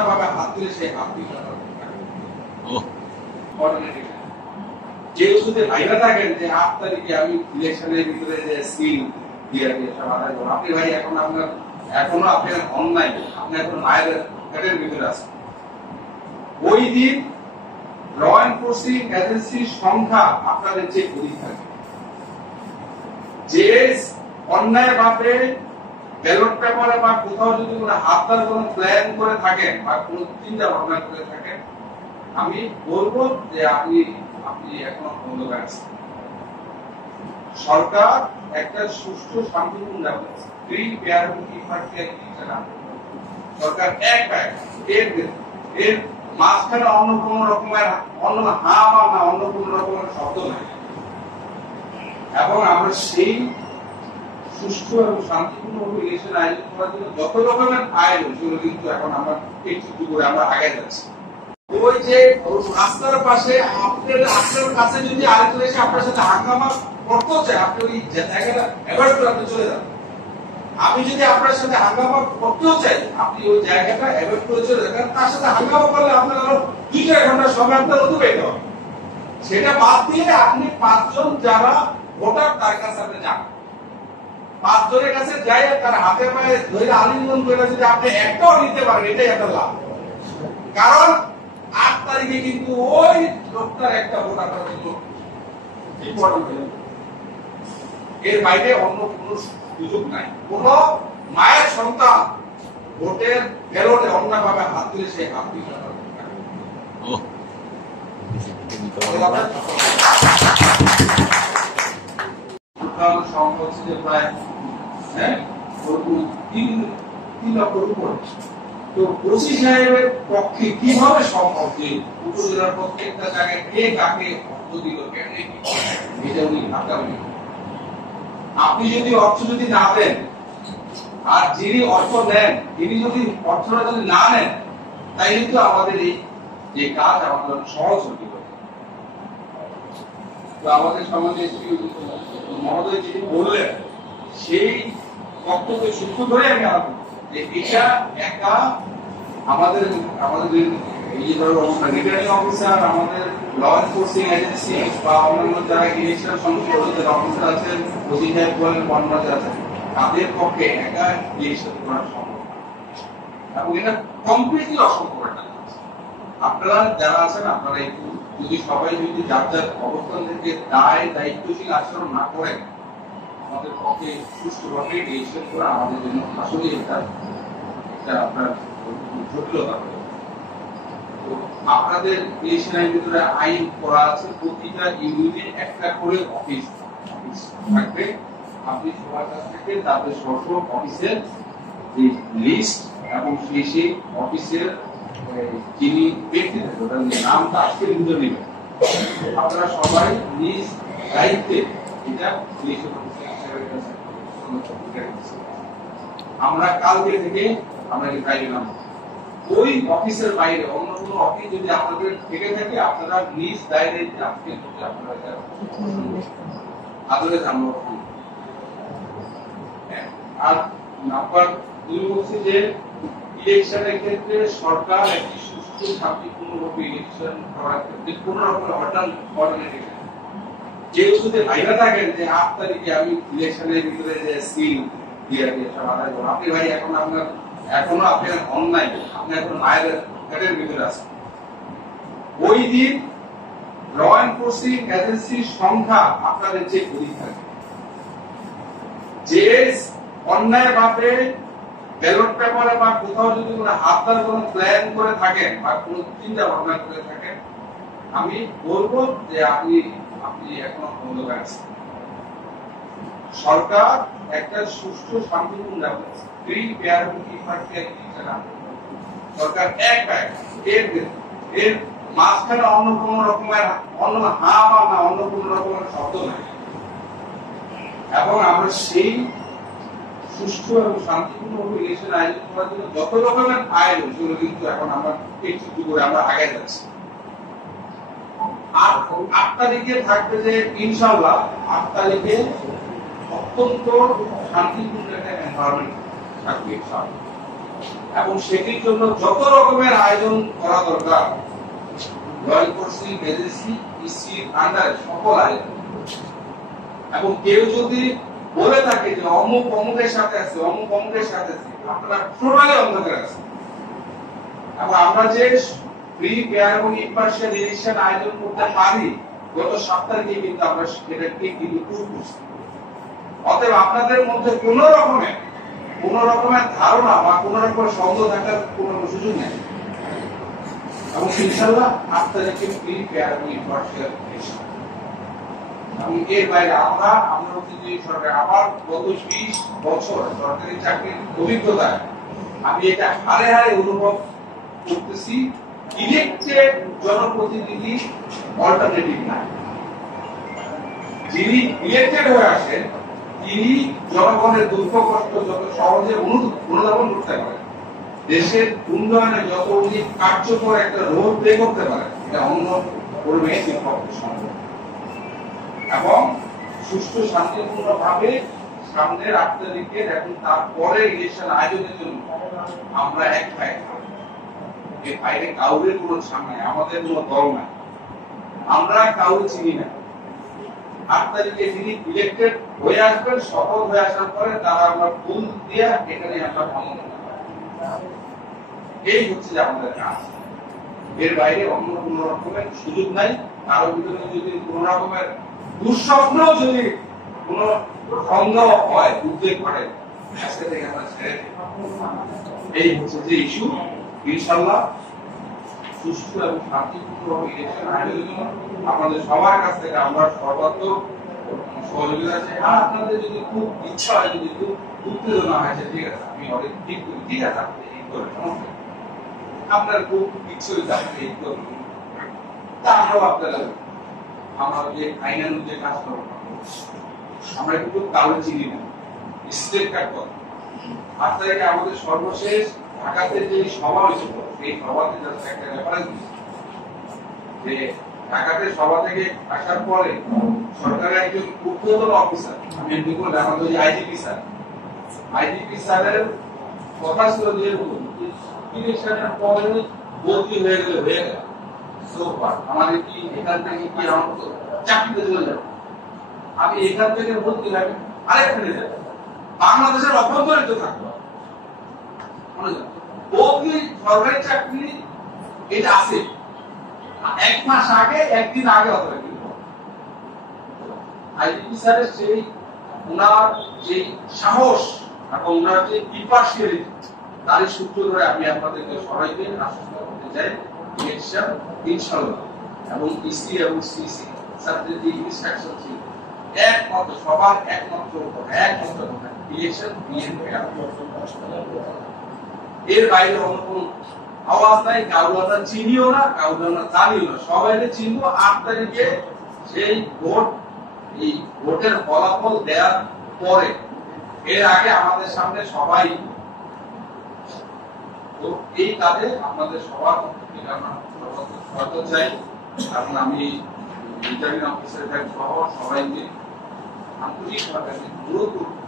অন্যভাবে হাত দিলে সেই হাত দিতে কেউ যদি ভাইবা থাকেন যে 8 তারিখে আমি ইলেকশনের ভিতরে যে সিল দিয়ে আপনি ভাই এখনো আপনার অনলাইন আপনি এখন মায়ের পেটের ভিতরে আছেন। ওই দিন ল এনফোর্সিং এজেন্সির সংখ্যা আপনাদের চেয়ে অধিক থাকে। যে অন্যায়ভাবে ব্যালট পেপারে বা কোথাও যদি কোনো হাতদার কোনো প্ল্যান করে থাকেন বা কোনো চিন্তা ভাবনা করে থাকেন, আমি বলবো যে আপনি এখনো অন্ধকার আছেন। সরকার একটা সুষ্ঠু শান্তিপূর্ণ ফ্রি ফেয়ার সরকার এর মাঝখানে অন্য কোন রকমের অন্য হা বা না অন্য কোন রকমের শব্দ নাই। এবং আমরা সেই সুষ্ঠু এবং শান্তিপূর্ণ ইলেকশন আয়োজন করার জন্য যত রকমের আয়োজন সেগুলো কিন্তু এখন আমরা একটু করে আমরা আগে যাচ্ছি। ওই যে রাস্তার পাশে আপনার কাছে যদি আরেকজন এসে আপনার সাথে হাঙ্গামা করতেও চায়, আপনি ওই জায়গাটা অ্যাভয়েড করে আপনি চলে যান। আমি যদি আপনার সাথে হাঙ্গামা করতেও চাই, আপনি ওই জায়গাটা অ্যাভয়েড করে চলে যান। কারণ তার সাথে হাঙ্গামা করলে আপনার আরো 2-4 ঘন্টা সময় আপনার অতিবাহিত হবে। সেটা বাদ দিয়ে আপনি 5 জন যারা ভোটার তার কাছে আপনি যান, 5 জনের কাছে যাই তার হাতে পায়ে ধরে আলিঙ্গন করে যদি আপনি একটাও নিতে পারেন, এটাই একটা লাভ। কারণ 8 তারিখে কিন্তু ওই লোকটার একটা ভোট আপনার জন্য ইম্পর্টেন্ট। এর বাইরে অন্য কোনো সুযোগ নাই। কোন মায়ের সন্তান ভোটের ব্যালটে অন্যভাবে হাত দিলে সেই হাত দিতে হবে। সংখ্যা হচ্ছে যে প্রায় 3 লক্ষের উপর। তো ওসি সাহেবের পক্ষে কিভাবে সম্ভব যে উপজেলার প্রত্যেকটা জায়গায় কে কাকে অর্থ দিল, এটা উনি ভাবতে। আপনি যদি অর্থ যদি না দেন আর যিনি অর্থ নেন তিনি যদি অর্থটা যদি না নেন, তাই কিন্তু আমাদের এই যে কাজ আমাদের সহজ হতে পারে। তো আমাদের সমাজে মহোদয় যিনি বললেন সেই বক্তব্য সূত্র ধরে আমি আলাপ যে এটা একা আমাদের এই যে ধরো রিটার্নিং অফিসার, আমাদের ল এনফোর্সিং এজেন্সি বা অন্যান্য যারা ইলেকশন সংসদের অফিসার আছেন, ওসি সাহেব বলেন, কর্মচারী আছেন, তাদের পক্ষে একা ইলেকশন করা সম্ভব এবং এটা কমপ্লিটলি অসম্ভব একটা কাজ। আপনারা যারা আছেন আপনারা একটু যদি সবাই যদি যার যার অবস্থান থেকে দায়িত্বশীল আচরণ না করেন, আমাদের পক্ষে সুষ্ঠুভাবে ইলেকশন করা আমাদের জন্য আসলে এটা আপনার জটিলতা। আপনাদের ইলেকশনের ভিতরে আইন করা আছে, প্রতিটা ইউনিটে একটা করে অফিস থাকবে। আপনি সবার কাছ থেকে তাদের স্ব অফিসের যে লিস্ট এবং সেই অফিসের যিনি ব্যক্তি থাকবে তার নামটা আজকে লিখে নেবেন। আপনারা সবাই নিজ দায়িত্বে এটা ইলেকশন আমরা কালকে থেকে আমরা গাইলাম ওই অফিসের বাইরে অন্য কোনো অফিস যদি আপনাদের থেকে থাকে আপনারা নিজ দায়িত্বে আজকে আপনারা আদরে জানবো। আর নাম্বার 2 হচ্ছে যে ইলেকশনের ক্ষেত্রে সরকার একটি সুষ্ঠু শান্তিপূর্ণভাবে ইলেকশন করার ক্ষেত্রে কোন রকমের অল্টারনেটিভ কেউ যদি ভাইবা থাকেন যে 8 তারিখে আমি ইলেকশনের ভিতরে যে সিল দিয়ে আপনি ভাই এখনো আপনার অনলাইন আপনি এখন মায়ের পেটের ভিতরে আছেন। ওই দিন ল এনফোর্সিং এজেন্সির সংখ্যা আপনাদের চেয়ে অধিক থাকে। যে অন্যায়ভাবে ব্যালট পেপারে বা কোথাও যদি কোনো হাতদার কোনো প্ল্যান করে থাকেন বা কোনো চিন্তা ভাবনা করে থাকেন, আমি বলবো যে আপনি এখনো অন্ধকার আছেন। সরকার একটা সুষ্ঠু শান্তিপূর্ণ ফ্রি ফেয়ার সরকার এর মাঝখানে অন্য কোন রকমের অন্য হা বা না অন্য কোন রকমের শব্দ নাই। এবং আমরা সেই সুষ্ঠু এবং শান্তিপূর্ণ ইলেকশন আয়োজন করার জন্য যত রকমের আয়োজন সেগুলো কিন্তু এখন আমরা একটু করে আমরা আগে যাচ্ছি। আর 8 তারিখে থাকবে যে ইনশাআল্লাহ 8 তারিখে অত্যন্ত শান্তিপূর্ণ একটা এনভায়রনমেন্ট থাকবে ইনশাআল্লাহ। এবং সেটির জন্য যত রকমের আয়োজন করা দরকার ল এনফোর্সিং এজেন্সি ইসির আন্ডারে সকল আয়োজন। এবং কেউ যদি বলে থাকে যে অমুক অমুকের সাথে আছে, অমুক অমুকের সাথে আছে, আপনারা টোটালি অন্ধকার আছে। এবং আমরা যে ফ্রি ফেয়ার এবং ইম্পার্শিয়াল ইলেকশন আয়োজন করতে পারি গত সপ্তাহে কিন্তু আমরা সেটাকে কিন্তু প্রুভ করছি। অতএব আপনাদের মধ্যে কোন রকমের ধারণা বা কোন রকমের সন্দেহ থাকার কোন সুযোগ নেই। এবং ইনশাআল্লাহ 8 তারিখে ফ্রি ফেয়ার এবং ইম্পার্শিয়াল ইলেকশন। এবং এর বাইরে আমরা যদি সরকার আবার গত 20 বছর সরকারি চাকরির অভিজ্ঞতায় আমি এটা হারে হারে অনুভব করতেছি, ইলেকটেড জনপ্রতিনিধি অল্টারনেটিভ নাই। যিনি ইলেকটেড হয়ে আসেন তিনি জনগণের দুঃখ কষ্ট যত সহজে অনুধাবন করতে পারেন, দেশের উন্নয়নে যত উনি কার্যকর একটা রোল প্লে করতে পারেন, এটা অন্য কোনো মেয়েদের পক্ষে সম্ভব। এবং সুষ্ঠু শান্তিপূর্ণ ভাবে সামনের 8 তারিখের এবং তারপরে ইলেকশন আয়োজনের জন্য আমরা এক ভাই, এর বাইরে কাউরে কোনো সামনে আমাদের কোনো দল নাই, আমরা কাউরে চিনি না। 8 তারিখে যিনি ইলেক্টেড হয়ে আসবেন, শপথ হয়ে আসার পরে তারা আমরা ফুল দিয়ে এখানে আমরা ভ্রমণ, এই হচ্ছে আমাদের কাজ। এর বাইরে অন্য কোন রকমের সুযোগ নাই। কারো ভিতরে যদি কোন রকমের দুঃস্বপ্ন যদি কোন সন্দেহ হয়, উদ্বেগ ঘটে, আজকে থেকে আমরা ছেড়ে দিই। এই হচ্ছে যে ইস্যু। ইনশাআল্লাহ সুষ্ঠু এবং শান্তিপূর্ণ ইলেকশন আয়োজনের জন্য আপনাদের সবার কাছ থেকে আমরা সর্বাত্মক সহযোগিতা চাই। আর আপনাদের যদি খুব ইচ্ছা হয়, যদি খুব উত্তেজনা হয়, ঠিক আছে আমি অনেক ঠিক করি, ঠিক আছে আপনি এই করেন, আপনার খুব ইচ্ছে হয়েছে আপনি এই করুন, তা আমরাও আপনারা আমরা যে ফাইনাল যে কাজ করবো আমরা কিন্তু কারো চিনি না, স্টেট কার্ড করে 8 তারিখে আমাদের সর্বশেষ ঢাকাতে যে সভা হয়েছিল, এই সভাতে জাস্ট একটা রেফারেন্স যে ঢাকাতে সভা থেকে আসার পরে সরকারের একজন ঊর্ধ্বতন অফিসার, আমি এমনি বললাম আমাদের ওই আইজিপি স্যারের কথা ছিল যে ইলেকশনের পরে বদলি হয়ে গেল আমাদের কি এখান থেকে কি আমার চাকরিতে চলে যাবে, আমি এখান থেকে বদলি হবে আরেকখানে যাবে, বাংলাদেশের অভ্যন্তরে তো থাকবো বদলি সরকারি চাকরি এটা আছে 1 মাস আগে 1 দিন আগে হতে পারে। আইজিপি স্যারের সেই ওনার যে সাহস এবং ওনার যে ইম্পার্শিয়ালিটি, তারই সূত্র ধরে আমি আপনাদেরকে সবাইকে আশ্বস্ত করতে চাই ইলেকশন ইনশাআল্লাহ এবং ইসি এবং সিসি স্যারদের যে ইনস্ট্রাকশন ছিল একমাত্র সবার একমাত্র ইলেকশন বিএনপি। এর বাইরে অন্য কোনো আওয়াজ নাই, কাউকে আমরা চিনিও না, কাউকে আমরা জানিও না, সবাই চিনবো 8 তারিখে সেই ভোট, এই ভোটের ফলাফল দেওয়ার পরে। এর আগে আমাদের সামনে সবাই তো এই কাজে আপনাদের সবার আমরা চাই এবং আমি রিটার্নিং অফিসার সহ সবাইকে আন্তরিকভাবে অনুরোধ করব